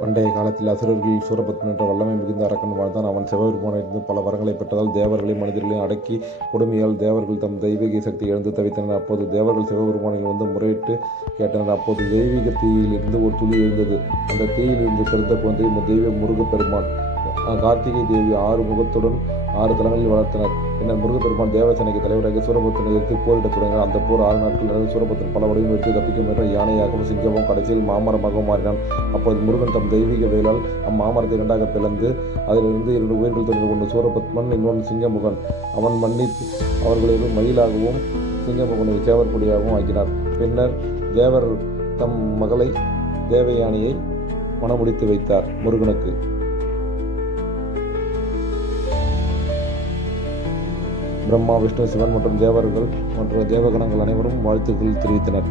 பண்டைய காலத்தில் அசுரர்களில் சூரபத்மன் என்ற வல்லமை மிகுந்த அரக்கன் வாழ்ந்தான். அவன் சிவபெருமானிலிருந்து பல வரங்களை பெற்றதால் தேவர்களையும் மனிதர்களையும் அடக்கி கொடுமையால் தேவர்கள் தம் தெய்வீக சக்தி எழுந்து தவித்தனர். அப்போது தேவர்கள் சிவபெருமானில் வந்து முறையிட்டு கேட்டனர். அப்போது தெய்வீக தீயில் இருந்து ஒரு துளி எழுந்தது. அந்த தீயில் இருந்து பிறந்த குழந்தை தெய்வ முருகப்பெருமான். கார்த்திகை தேவி 6 முகத்துடன் 6 தலங்களில் வளர்த்தனர். பின்னர் முருகப்பெருமான் தேவசேனைக்கு தலைவராக சூரபத்மனை எதிர்த்து போரிடத் தொடங்கினார். அந்த போர் 6 நாட்கள் நடந்து சூரபத்மன் பல வடிவம் எடுத்து தப்பிக்க முயன்ற யானையாகவும் சிங்கமும் கடைசியில் மாமரமாகவும் மாறினான். அப்போது முருகன் தம் தெய்வீக வேலால் அம்மாமரத்தை 2ஆக பிளந்து அதிலிருந்து 2 உயிர்கள் தோன்றி கொண்டு சூரபத்மன் இன்னொன்று சிங்கமுகன் அவன் மன்னித்து அவர்களில் மயிலாகவும் சிங்கமுகனை சேவற்கொடியாகவும் ஆக்கினார். பின்னர் தேவர் தம் மகளை தேவயானியை மணமுடித்து வைத்தார். முருகனுக்கு பிரம்மா, விஷ்ணு, சிவன் மற்றும் தேவர்கள் மற்றும் தேவகணங்கள் அனைவரும் வாழ்த்துக்கள் தெரிவித்தனர்.